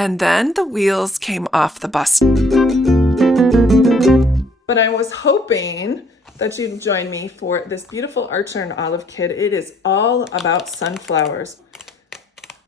And then the wheels came off the bus. But I was hoping that you'd join me for this beautiful Archer and Olive kit. It is all about sunflowers.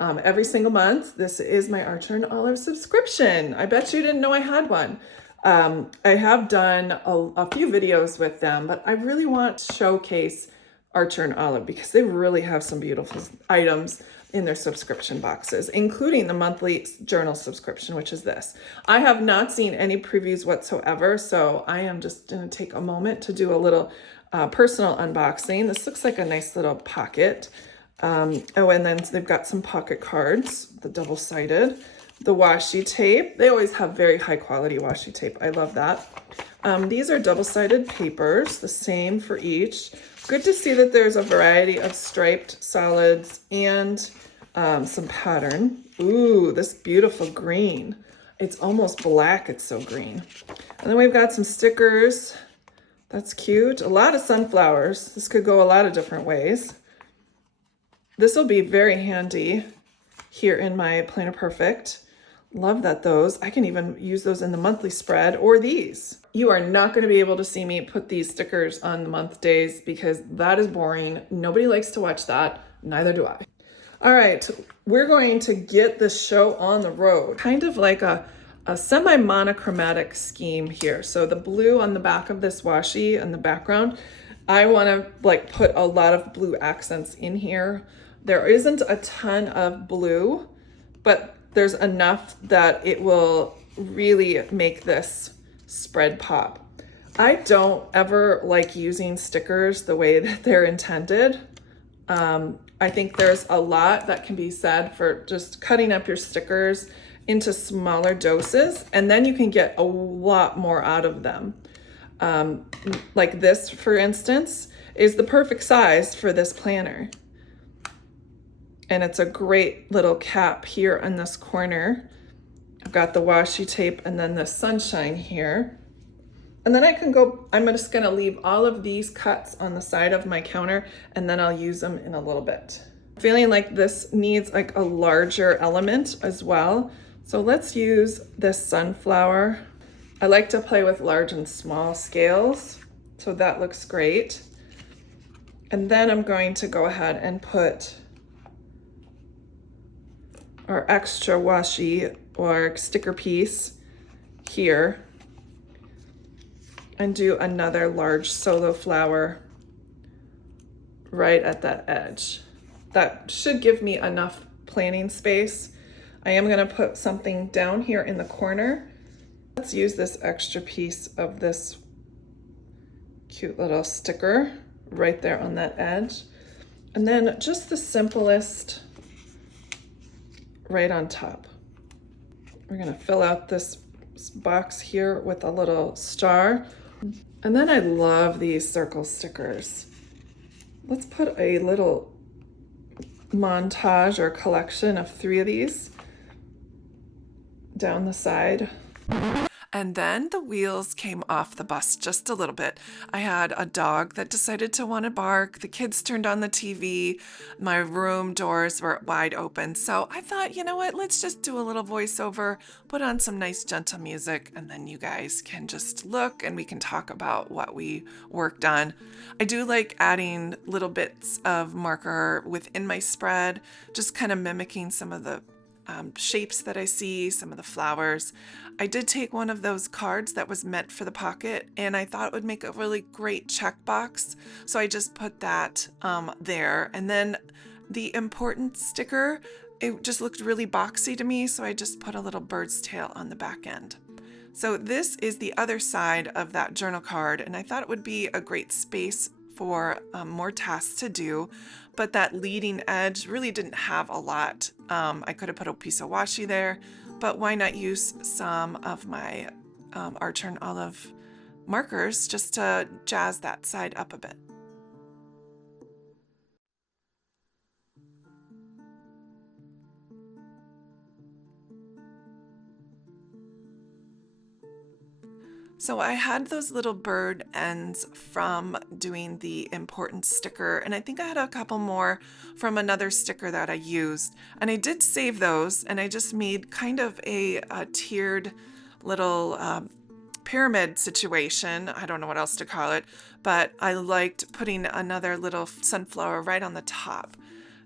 Every single month, this is my Archer and Olive subscription. I bet you didn't know I had one. I have done a few videos with them, but I really want to showcase Archer and Olive because they really have some beautiful items in their subscription boxes, including the monthly journal subscription, which is this. I have not seen any previews whatsoever, so I am just going to take a moment to do a little personal unboxing. This looks like a nice little pocket. Oh, and then they've got some pocket cards, the double-sided, the washi tape. They always have very high quality washi tape. I love that. These are double-sided papers, the same for each. Good to see that there's a variety of striped solids and some pattern. Ooh, this beautiful green. It's almost black, it's so green. And then we've got some stickers. That's cute. A lot of sunflowers. This could go a lot of different ways. This will be very handy here in my Planner Perfect. Love that those. I can even use those in the monthly spread or these. You are not going to be able to see me put these stickers on the month days because that is boring. Nobody likes to watch that. Neither do I. All right, we're going to get this show on the road. Kind of like a semi-monochromatic scheme here. So the blue on the back of this washi and the background, I want to like put a lot of blue accents in here. There isn't a ton of blue, but there's enough that it will really make this spread pop. I don't ever like using stickers the way that they're intended. I think there's a lot that can be said for just cutting up your stickers into smaller doses, and then you can get a lot more out of them. Like this, for instance, is the perfect size for this planner. And it's a great little cap here in this corner. I've got the washi tape and then the sunshine here. And then I can go, I'm just gonna leave all of these cuts on the side of my counter and then I'll use them in a little bit. Feeling like this needs like a larger element as well. So let's use this sunflower. I like to play with large and small scales, so that looks great. And then I'm going to go ahead and put our extra washi or sticker piece here and do another large solo flower right at that edge. That should give me enough planning space. I am going to put something down here in the corner. Let's use this extra piece of this cute little sticker right there on that edge. And then just the simplest right on top. We're going to fill out this box here with a little star. And then I love these circle stickers. Let's put a little montage or collection of 3 of these down the side. And then the wheels came off the bus just a little bit. I had a dog that decided to want to bark. The kids turned on the TV. My room doors were wide open. So I thought, you know what, let's just do a little voiceover, put on some nice gentle music, and then you guys can just look and we can talk about what we worked on. I do like adding little bits of marker within my spread, just kind of mimicking some of the shapes that I see, some of the flowers. I did take one of those cards that was meant for the pocket and I thought it would make a really great checkbox. So I just put that there. And then the important sticker, it just looked really boxy to me. So I just put a little bird's tail on the back end. So this is the other side of that journal card. And I thought it would be a great space for more tasks to do, but that leading edge really didn't have a lot. I could have put a piece of washi there, but why not use some of my Archer and Olive markers just to jazz that side up a bit. So I had those little bird ends from doing the important sticker, and I think I had a couple more from another sticker that I used. And I did save those, and I just made kind of a tiered little pyramid situation. I don't know what else to call it, but I liked putting another little sunflower right on the top.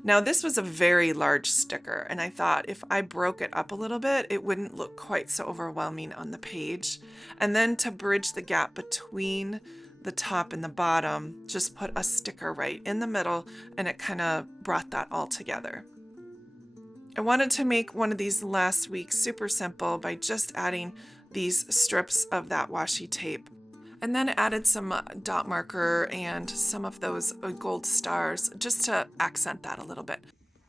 Now this was a very large sticker, and I thought if I broke it up a little bit, it wouldn't look quite so overwhelming on the page. And then to bridge the gap between the top and the bottom, just put a sticker right in the middle, and it kind of brought that all together. I wanted to make one of these last week super simple by just adding these strips of that washi tape, and then added some dot marker and some of those gold stars just to accent that a little bit.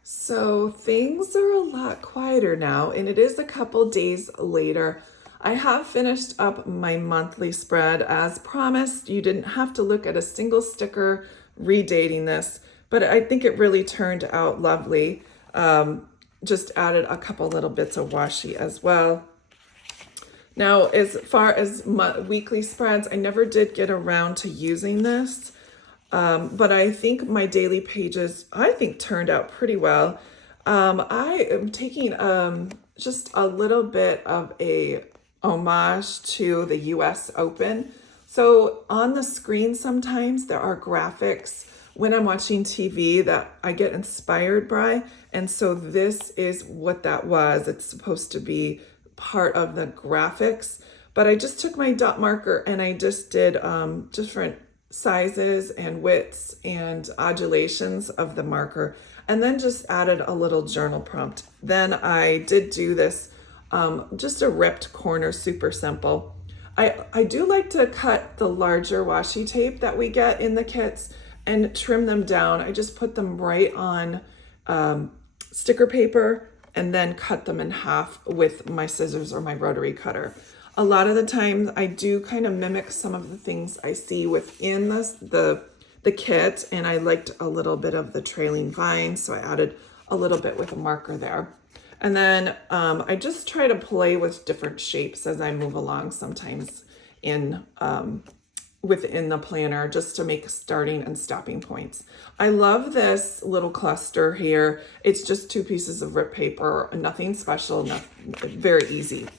So things are a lot quieter now, and it is a couple days later. I have finished up my monthly spread as promised. You didn't have to look at a single sticker redating this, but I think it really turned out lovely. Just added a couple little bits of washi as well. Now, as far as my weekly spreads, I never did get around to using this, but I think my daily pages, turned out pretty well. I am taking just a little bit of a homage to the US Open. So on the screen, sometimes there are graphics when I'm watching TV that I get inspired by. And so this is what that was. It's supposed to be part of the graphics, but I just took my dot marker and I just did different sizes and widths and undulations of the marker, and then just added a little journal prompt. Then I did do this just a ripped corner, super simple. I do like to cut the larger washi tape that we get in the kits and trim them down. I just put them right on sticker paper and then cut them in half with my scissors or my rotary cutter. A lot of the time I do kind of mimic some of the things I see within the kit, and I liked a little bit of the trailing vines, so I added a little bit with a marker there. And then I just try to play with different shapes as I move along, sometimes in within the planner, just to make starting and stopping points. I love this little cluster here. It's just 2 pieces of ripped paper, nothing special, very easy.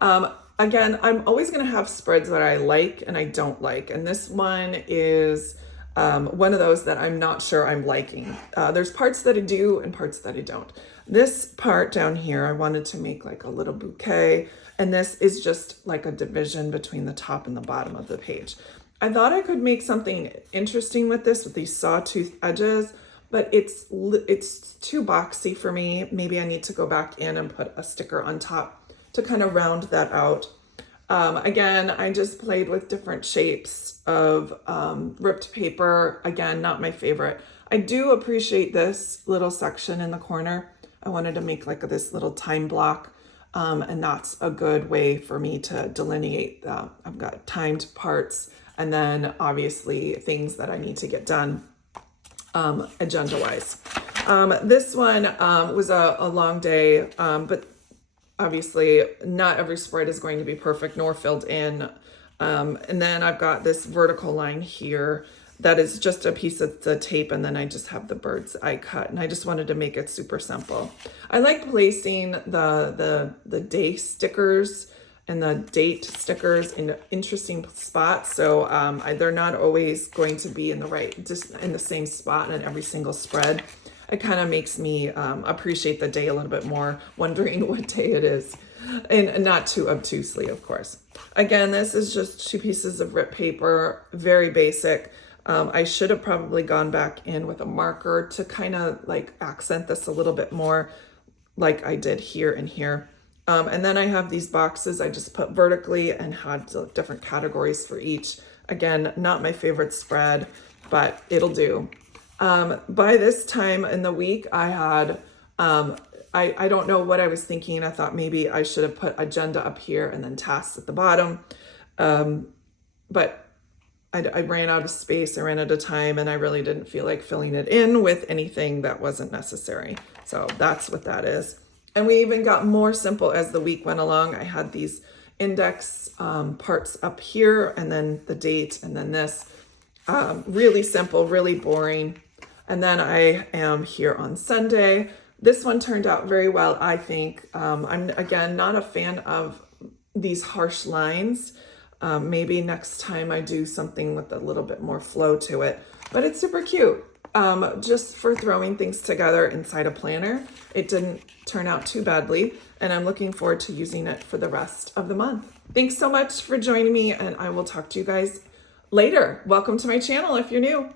Again, I'm always gonna have spreads that I like and I don't like. And this one is one of those that I'm not sure I'm liking. There's parts that I do and parts that I don't. This part down here, I wanted to make like a little bouquet, and this is just like a division between the top and the bottom of the page. I thought I could make something interesting with this, with these sawtooth edges, but it's too boxy for me. Maybe I need to go back in and put a sticker on top to kind of round that out. Again, I just played with different shapes of ripped paper. Again, not my favorite. I do appreciate this little section in the corner. I wanted to make like this little time block, and that's a good way for me to delineate. I've got timed parts, and then obviously things that I need to get done agenda-wise. This one was a long day, but obviously not every spread is going to be perfect nor filled in. And then I've got this vertical line here that is just a piece of the tape, and then I just have the birds I cut, and I just wanted to make it super simple. I like placing the day stickers and the date stickers in interesting spots. So they're not always going to be in the same spot in every single spread. It kind of makes me appreciate the day a little bit more, wondering what day it is, and not too obtusely, of course. Again, this is just 2 pieces of ripped paper, very basic. I should have probably gone back in with a marker to kind of like accent this a little bit more, like I did here and here. And then I have these boxes I just put vertically and had different categories for each. Again, not my favorite spread, but it'll do. By this time in the week, I had, I don't know what I was thinking. I thought maybe I should have put agenda up here and then tasks at the bottom. But I ran out of space, I ran out of time, and I really didn't feel like filling it in with anything that wasn't necessary. So that's what that is. And we even got more simple as the week went along. I had these index parts up here, and then the date, and then this. Really simple, really boring. And then I am here on Sunday. This one turned out very well, I think. I'm, again, not a fan of these harsh lines. Maybe next time I do something with a little bit more flow to it. But it's super cute. Just for throwing things together inside a planner. It didn't turn out too badly, and I'm looking forward to using it for the rest of the month. Thanks so much for joining me, and I will talk to you guys later. Welcome to my channel if you're new.